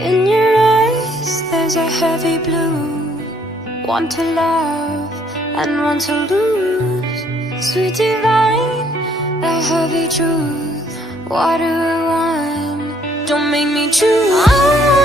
In your eyes there's a heavy blue, one to love and one to lose. Sweet divine, that heavy truth, water or wine, don't make me choose.